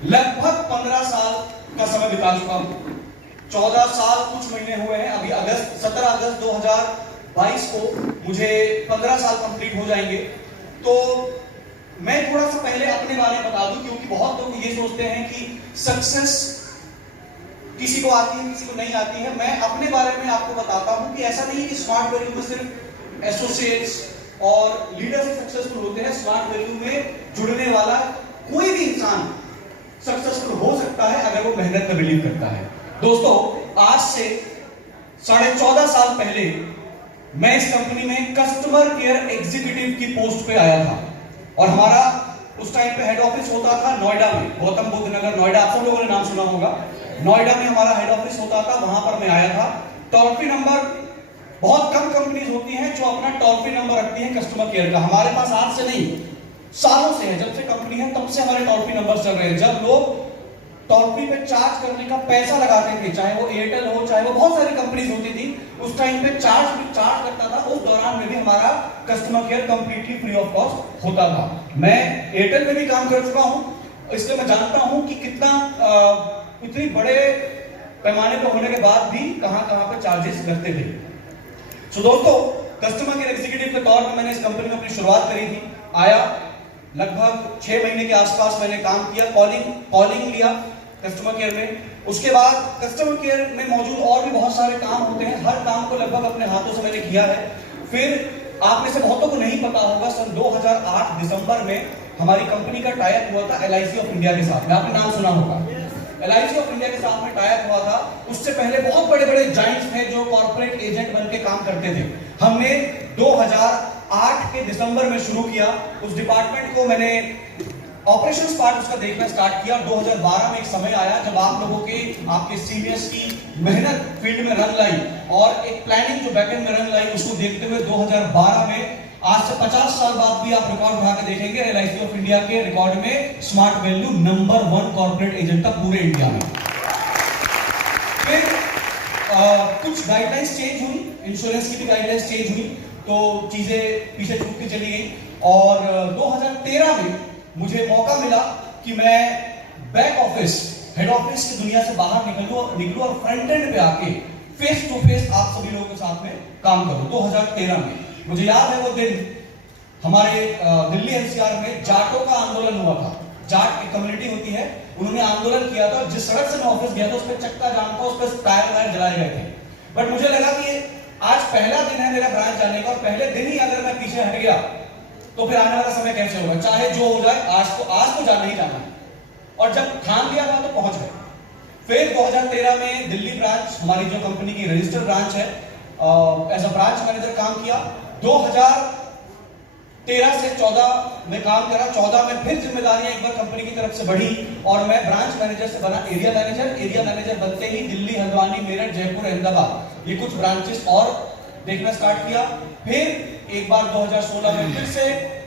लगभग 15 साल का समय बिता चुका हूं। 14 साल कुछ महीने हुए हैं। अभी 17 अगस्त 2022 को मुझे 15 साल कंप्लीट हो जाएंगे। तो मैं थोड़ा सा पहले अपने बारे में बता दूं, क्योंकि बहुत लोग ये सोचते हैं कि सक्सेस किसी को आती है, किसी को नहीं आती है। मैं अपने बारे में आपको बताता हूं कि ऐसा नहीं है कि स्मार्ट वैल्यू में सिर्फ एसोसिएट्स और लीडर से सक्सेसफुल होते हैं। स्मार्ट वैल्यू में जुड़ने वाला कोई भी इंसान सक्सेसफुल हो सकता है अगर वो मेहनत में बिलीव करता है। दोस्तों, आज से 14.5 साल पहले मैं इस कंपनी में कस्टमर केयर एग्जीक्यूटिव की पोस्ट पे आया था और हमारा उस टाइम पे हेड ऑफिस होता था नोएडा में, गौतम बुद्ध नगर नोएडा। आप सब लोगों ने नाम सुना होगा। नोएडा में हमारा हेड ऑफिस होता था, वहां पर मैं आया था। टोल फ्री नंबर, बहुत कम कंपनीज होती हैं जो अपना टोल फ्री नंबर रखती हैं कस्टमर केयर का। हमारे पास आज से नहीं, सालों से है। जब से कंपनी है तब से हमारे टोल फ्री नंबर चल रहे हैं। जब लोग टोल फ्री पे चार्ज करने का पैसा लगाते थे, चाहे वो एयरटेल हो, चाहे वो बहुत सारी कंपनीज होती थी, उस टाइम पे चार्ज लगता था। उस दौरान में भी हमारा customer care completely free of cost होता था। मैं एयरटेल में भी काम कर चुका हूं, इसलिए मैं जानता हूं कि कितना इतनी बड़े पैमाने पर होने के बाद भी कहां पे चार्जेस लगते थे। सो दोस्तों, कस्टमर केयर एग्जीक्यूटिव के तौर पर मैंने इस कंपनी में अपनी शुरुआत करी थी। आया, लगभग 6 महीने के आसपास मैंने काम किया, कॉलिंग लिया कस्टमर केयर में। उसके बाद कस्टमर केयर में मौजूद और भी बहुत सारे काम होते हैं। हर काम को लगभग अपने हाथों से मैंने किया है। फिर आप में से बहुतों को नहीं पता होगा, सन 2008 दिसंबर में हमारी कंपनी का टाई अप हुआ था LIC ऑफ इंडिया के साथ में। आपने नाम सुना होगा, LIC ऑफ इंडिया के साथ में टाई अप हुआ था। उससे पहले बहुत बड़े बड़े जायंट्स थे जो कॉर्पोरेट एजेंट बन के काम करते थे। हमने 2008 के दिसंबर में शुरू किया। उस डिपार्टमेंट को मैंने ऑपरेशंस पार्ट उसका देखना स्टार्ट किया। 2012 में एक समय आया जब आप लोगों के, आपके सीनियर्स की मेहनत फील्ड में रन लाई और एक प्लानिंग जो बैकएंड में रन लाई, उसको देखते हुए 2012 में, आज से 50 साल बाद भी आप रिकॉर्ड उठा के देखेंगे, LIC ऑफ इंडिया के रिकॉर्ड में smart value number 1 corporate agent था पूरे इंडिया में। फिर कुछ गाइडलाइंस चेंज हुई, इंश्योरेंस की भी गाइडलाइंस चेंज हुई, तो चीजें पीछे छूटती चली गई। और 2013 में मुझे मौका मिला कि मैं बैक ऑफिस, हेड ऑफिस की दुनिया से बाहर निकलूं और फ्रंट एंड पे आके फेस टू फेस आप सभी लोगों के साथ में काम करूं। 2013 में मुझे याद है वो दिन, हमारे दिल्ली NCR में जाटों का आंदोलन हुआ था। जाट एक कम्युनिटी होती है, उन्होंने आंदोलन किया था। जिस सड़क से मैं ऑफिस गया था उस पर चक्का जाम था, उस पर टायर वायर जलाए गए थे। बट मुझे लगा कि आज पहला दिन है मेरा ब्रांच जाने का और पहले दिन ही अगर मैं पीछे हट गया तो फिर आने वाला समय कैसे होगा। चाहे जो हो जाए, आज तो जाना ही जाना है। और जब ठान लिया था तो पहुंच गए। फिर 2013 में दिल्ली ब्रांच, हमारी जो कंपनी की रजिस्टर्ड ब्रांच है, एज अ ब्रांच मैनेजर काम किया। 2013 से 14 में काम करा। 14 में फिर जिम्मेदारियां एक बार कंपनी की तरफ से बढ़ी और मैं ब्रांच मैनेजर से बना एरिया मैनेजर। एरिया मैनेजर बनते ही दिल्ली, हल्द्वानी, मेरठ, जयपुर, अहमदाबाद, ये कुछ ब्रांचेस और देखना स्टार्ट किया। फिर एक बार 2016 में फिर से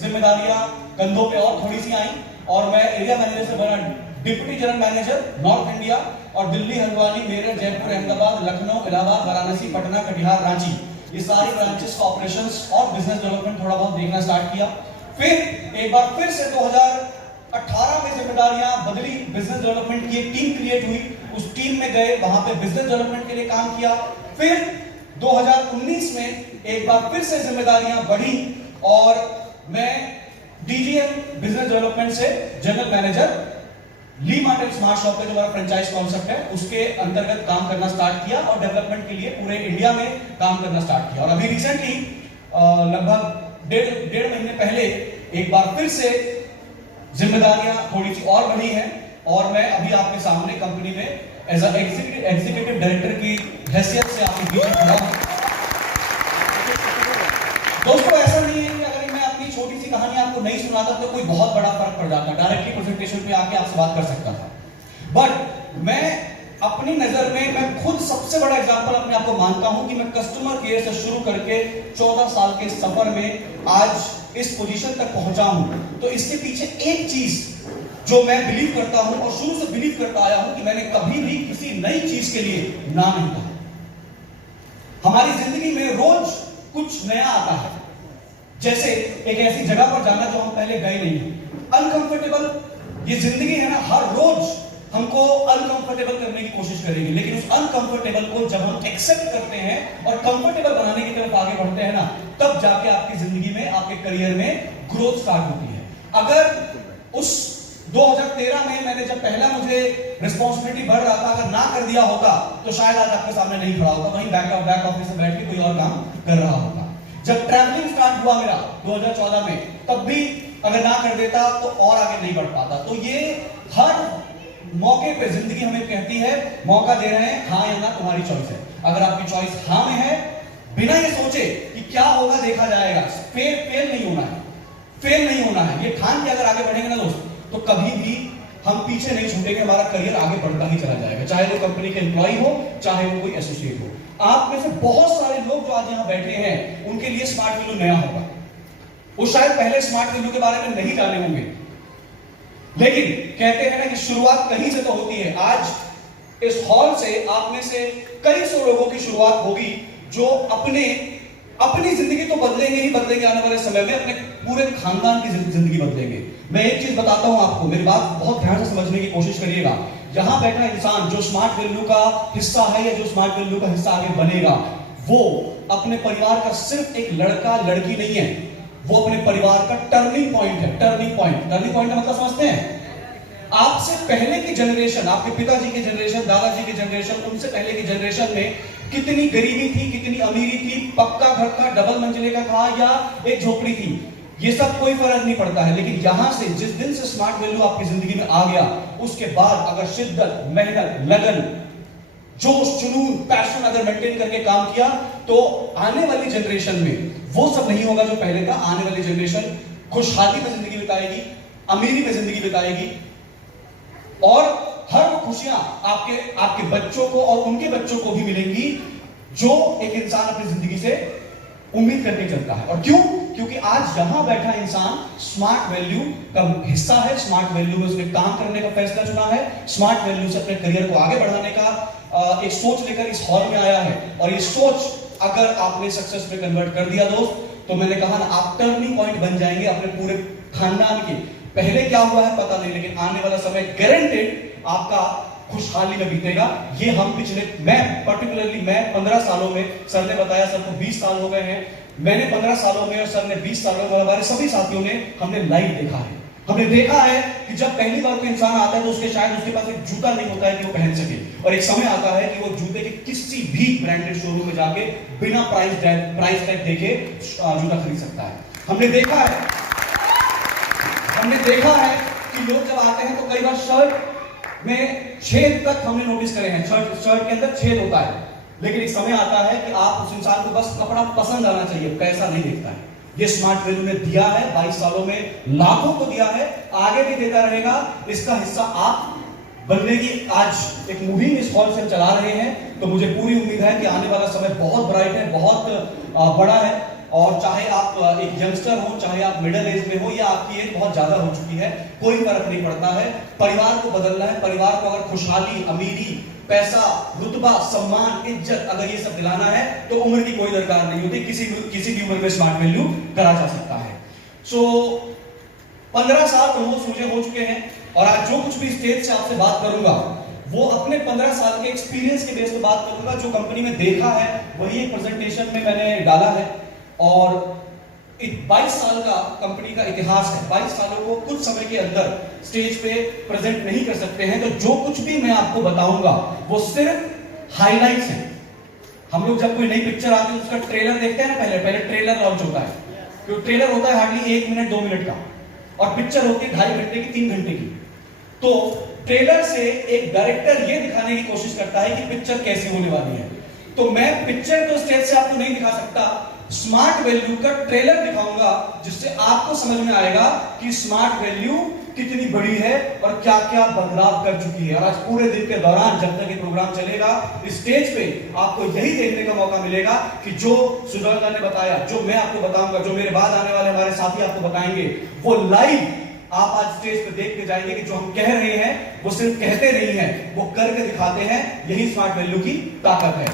जिम्मेदारियां कंधों पे और थोड़ी सी आई और मैं एरिया मैनेजर से बना deputy general manager north India और दिल्ली, हल्द्वानी, मेरठ, जयपुर, अहमदाबाद, लखनऊ, इलाहाबाद, वाराणसी, पटना, कटिहार, रांची, ये सारी ब्रांचेस का ऑपरेशंस और बिजनेस डेवलपमेंट थोड़ा बहुत देखना स्टार्ट किया। फिर एक बार फिर से 2018 में जिम्मेदारियां बदली, बिजनेस डेवलपमेंट की एक टीम क्रिएट हुई, उस टीम में गए, वहां पे बिजनेस डेवलपमेंट के लिए काम किया। फिर 2019 में एक बार फिर से जिम्मेदारियां बढ़ी और मैं DGM बिजनेस डेवलपमेंट से जनरल मैनेजर ली मार्टेन स्मार्ट शॉप का जो हमारा फ्रेंचाइज कॉन्सेप्ट है उसके अंतर्गत काम करना स्टार्ट किया और डेवलपमेंट के लिए पूरे इंडिया में काम करना स्टार्ट किया। और अभी रिसेंटली लगभग डेढ़ महीने पहले एक बार फिर से जिम्मेदारियां थोड़ी सी और बढ़ी हैं और मैं अभी आपके सामने कंपनी में एज अ एग्जीक्यूटिव डायरेक्टर की हैसियत से आपके बीच में खड़ा हूं। दोस्तों, ऐसा नहीं है कि अगर मैं अपनी छोटी सी कहानी आपको नहीं सुनाता तो कोई बहुत बड़ा फर्क पड़ जाता, डायरेक्टली प्रेजेंटेशन पे आके आपसे बात कर सकता था। बट मैं अपनी नजर में, मैं खुद सबसे बड़ा एग्जांपल अपने आप को मानता हूं कि मैं कस्टमर केयर से शुरू करके 14 साल के सफर में आज इस पोजीशन तक पहुंचा हूं। तो इसके पीछे एक चीज जो मैं बिलीव करता हूं और शुरू से बिलीव करता आया हूं कि मैंने कभी भी किसी नई चीज के लिए ना नहीं कहा। हमारी जिंदगी में रोज कुछ नया आता है, जैसे एक ऐसी जगह पर जाना जो हम पहले गए नहीं, अनकंफर्टेबल ये जिंदगी है ना, हर रोज हमको अनकंफर्टेबल करने की कोशिश करेगी, लेकिन उस अनकंफर्टेबल को जब हम एक्सेप्ट करते हैं और कंफर्टेबल बनाने की तरफ आगे बढ़ते हैं ना, तब जाके आपकी जिंदगी में, आपके करियर में ग्रोथ स्टार्ट होती है। अगर उस 2013 में मैंने जब पहला मुझे रिस्पॉन्सिबिलिटी बढ़ रहा था, अगर ना कर दिया होता तो शायद आज आपके सामने नहीं खड़ा होता, वहीं बैक ऑफिस में बैठ के कोई और काम कर रहा होता। जब ट्रैवलिंग स्टार्ट हुआ मेरा 2014 में, तब भी अगर ना कर देता तो और आगे नहीं बढ़ पाता। तो ये हर मौके पे जिंदगी हमें कहती है, मौका दे रहे हैं, हाँ या ना तुम्हारी चॉइस है। अगर आपकी चॉइस हाँ में है, बिना ये सोचे कि क्या होगा देखा जाएगा, फेल नहीं होना है, फेल नहीं होना है, ये ठान के अगर आगे बढ़ेंगे ना दोस्त, तो कभी भी हम पीछे नहीं छूटेंगे, हमारा करियर आगे बढ़ता ही चला जाएगा, चाहे वो कंपनी के एम्प्लॉय हो, चाहे वो कोई एसोसिएट हो। आप में से बहुत सारे लोग जो आज यहाँ बैठे हैं, उनके लिए स्मार्ट वैल्यू नया होगा। वो शायद पहले स्मार्ट वैल्यू के बारे में नहीं जाने होंगे, लेकिन कहते हैं ना कि शुरुआत कहीं से तो होती है। आज इस हॉल से आप में से कई सौ लोगों की शुरुआत होगी जो अपनी जिंदगी तो बदलेंगे ही बदलेंगे, आने वाले समय में अपने पूरे खानदान की जिंदगी बदलेंगे। मैं एक चीज बताता हूं आपको, मेरी बात बहुत ध्यान से समझने की कोशिश करिएगा। यहां बैठा इंसान जो स्मार्ट वैल्यू का हिस्सा है या जो स्मार्ट वैल्यू का हिस्सा आगे बनेगा, वो अपने परिवार का सिर्फ एक लड़का लड़की नहीं है, वो अपने परिवार का टर्निंग पॉइंट है। टर्निंग पॉइंट का मतलब समझते हैं? आपसे पहले की जनरेशन, आपके पिताजी की जनरेशन, दादाजी की जनरेशन, उनसे पहले की जनरेशन में कितनी गरीबी थी, कितनी अमीरी थी, पक्का घर था, डबल मंजिले का था या एक झोपड़ी थी, ये सब कोई फर्क नहीं पड़ता है। लेकिन यहां से जिस दिन से स्मार्ट वैल्यू आपकी जिंदगी में आ गया, उसके बाद अगर शिद्दत, मेहनत, लगन, जोश, जुनून, पैशन अगर मेंटेन करके काम किया, तो आने वाली जनरेशन में वो सब नहीं होगा जो पहले था। आने वाली जनरेशन खुशहाली में जिंदगी बिताएगी, अमीरी में जिंदगी बिताएगी, और हर वो खुशियां आपके बच्चों को और उनके बच्चों को भी मिलेंगी जो एक इंसान अपनी जिंदगी से उम्मीद करके चलता है। और क्यों? क्योंकि आज यहां बैठा इंसान स्मार्ट वैल्यू का हिस्सा है, स्मार्ट वैल्यू में उसने काम करने का फैसला चुना है, स्मार्ट वैल्यू से अपने करियर को आगे बढ़ाने का एक सोच लेकर इस हॉल में आया है। और ये सोच अगर आपने सक्सेस में कन्वर्ट कर दिया दोस्त, तो मैंने कहा ना, आप टर्निंग पॉइंट बन जाएंगे अपने पूरे खानदान के। पहले क्या हुआ है पता नहीं, लेकिन आने वाला समय गारंटेड आपका खुशहाली में बीतेगा। ये हम मैं पर्टिकुलरली 15 सालों में, सर ने बताया सर को 20 साल हो गए हैं, मैंने 15 सालों में और सर ने 20 सालों में, हमारे सभी साथियों ने, हमने लाइव देखा है। हमने देखा है कि जब पहली बार कोई इंसान आता है तो उसके शायद उसके पास एक जूता नहीं होता है कि वो पहन सके, और एक समय आता है कि वो जूते के किसी भी ब्रांडेड शोरूम में जाके बिना प्राइस टैग देके जूता खरीद सकता है। हमने देखा है कि लोग जब आते हैं तो कई बार शर्ट में छेद तक हमने नोटिस करे हैं, शर्ट के अंदर छेद होता है, लेकिन एक समय आता है कि आप उस इंसान को बस कपड़ा पसंद आना चाहिए, पैसा नहीं देखता है। ये स्मार्ट वैल्यू ने दिया है, 22 सालों में लाखों को दिया है, आगे भी देता रहेगा। इसका हिस्सा आप बनने की आज एक मुहिम इस हॉल से हम चला रहे हैं, तो मुझे पूरी उम्मीद है कि आने वाला समय बहुत ब्राइट है, बहुत बड़ा है। और चाहे आप एक यंगस्टर हो, चाहे आप मिडिल एज में हो, या आपकी एज बहुत ज्यादा हो चुकी है, कोई फर्क नहीं पड़ता है। परिवार को बदलना है, परिवार को अगर खुशहाली, अमीरी, पैसा, रुतबा, सम्मान, इज्जत अगर ये सब दिलाना है, तो उम्र की कोई दरकार नहीं होती, किसी भी उम्र में स्मार्ट वैल्यू करा जा सकता है। 15 साल प्रमोट मुझे हो चुके हैं, और आज जो कुछ भी स्टेज से आपसे बात करूंगा वो अपने 15 साल के एक्सपीरियंस के बेस पे बात करूंगा। जो कंपनी में देखा है वही एक प्रेजेंटेशन में मैंने डाला है, और 22 साल का कंपनी का इतिहास है। 22 सालों को कुछ समय के अंदर स्टेज पे प्रेजेंट नहीं कर सकते हैं, तो जो कुछ भी मैं आपको बताऊंगा वो सिर्फ हाइलाइट्स हैं। हम लोग जब कोई नई पिक्चर आती है उसका ट्रेलर देखते हैं ना, पहले ट्रेलर लॉन्च होता है, क्योंकि ट्रेलर होता है हार्डली 1 मिनट 2 मिनट का, और पिक्चर होती है 2.5 घंटे की, 3 घंटे की। तो ट्रेलर से एक डायरेक्टर ये दिखाने की कोशिश करता है कि पिक्चर कैसी होने वाली है। तो मैं पिक्चर तो स्टेज से आपको नहीं दिखा सकता, स्मार्ट वैल्यू का ट्रेलर दिखाऊंगा, जिससे आपको समझ में आएगा कि स्मार्ट वैल्यू कितनी बड़ी है और क्या क्या बदलाव कर चुकी है। और आज पूरे दिन के दौरान जब तक ये प्रोग्राम चलेगा, स्टेज पे आपको यही देखने का मौका मिलेगा कि जो सुजाता ने बताया, जो मैं आपको बताऊंगा, जो मेरे बाद आने वाले हमारे साथी आपको बताएंगे, वो लाइव आप आज स्टेज पे देख के जाएंगे कि जो हम कह रहे हैं वो सिर्फ कहते नहीं है, वो करके दिखाते हैं। यही स्मार्ट वैल्यू की ताकत है।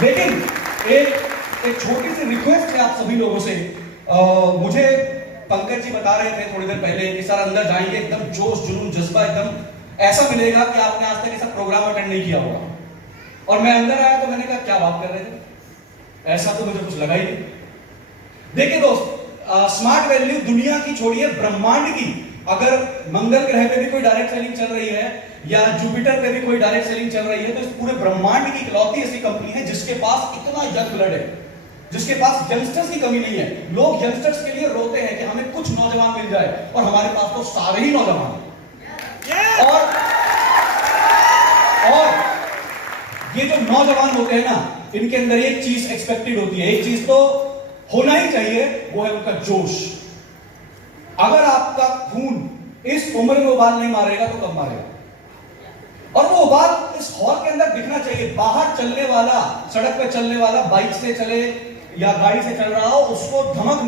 लेकिन एक छोटी सी रिक्वेस्ट है आप सभी लोगों से। मुझे पंकज जी बता रहे थे थोड़ी देर पहले कि सर अंदर जाएंगे एकदम जोश जुनून जज्बा एकदम ऐसा मिलेगा कि आपने आज तक ऐसा प्रोग्राम अटेंड नहीं किया होगा। और मैं अंदर आया तो मैंने कहा क्या बात कर रहे थे, ऐसा तो मुझे कुछ लगा ही नहीं। देखिए दोस्त, स्मार्ट वैल्यू दुनिया की छोड़िए ब्रह्मांड की, अगर मंगल ग्रह पे भी कोई डायरेक्ट सेलिंग चल रही है या जुपिटर पे भी कोई डायरेक्ट सेलिंग चल रही है, तो इस पूरे ब्रह्मांड की इकलौती ऐसी कंपनी है जिसके पास इतना यंग ब्लड है, जिसके पास यंगस्टर्स की कमी नहीं है। लोग यंगस्टर्स के लिए रोते हैं कि हमें कुछ नौजवान मिल जाए, और हमारे पास तो सारे ही नौजवान हैं। और ये जो नौजवान होते हैं ना, इनके अंदर एक चीज एक्सपेक्टेड होती है, एक चीज तो होना ही चाहिए, वो है उनका जोश। अगर आपका खून इस उम्र में उबाल नहीं मारेगा तो कब मारेगा? और वो उबाल इस हॉल के अंदर दिखना चाहिए। बाहर चलने वाला, सड़क पे चलने वाला, बाइक से चले या गाड़ी से चल रहा हो, उसको धमक